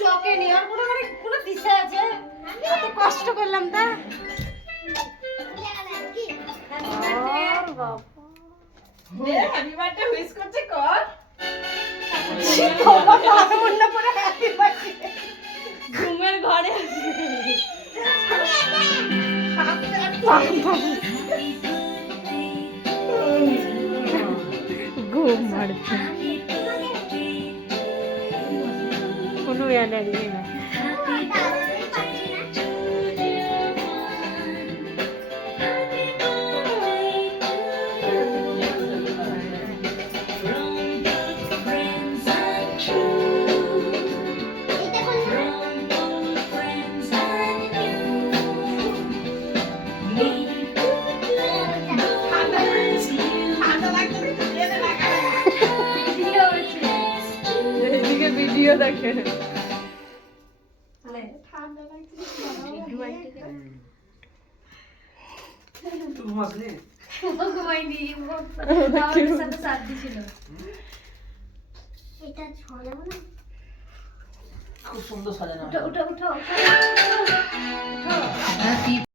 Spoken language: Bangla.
চকে নেওয়ার পুরো দিশা আছে, এত কষ্ট করলাম তা। হ্যাপি বার্থডে উইশ করছে কর। ঘুমের ঘরে ঘুম মারছে, কোনো এনার্জি না। এদিকে ভিডিও দেখে। খুব সুন্দর সাজানো। উঠো উঠো উঠো উঠো।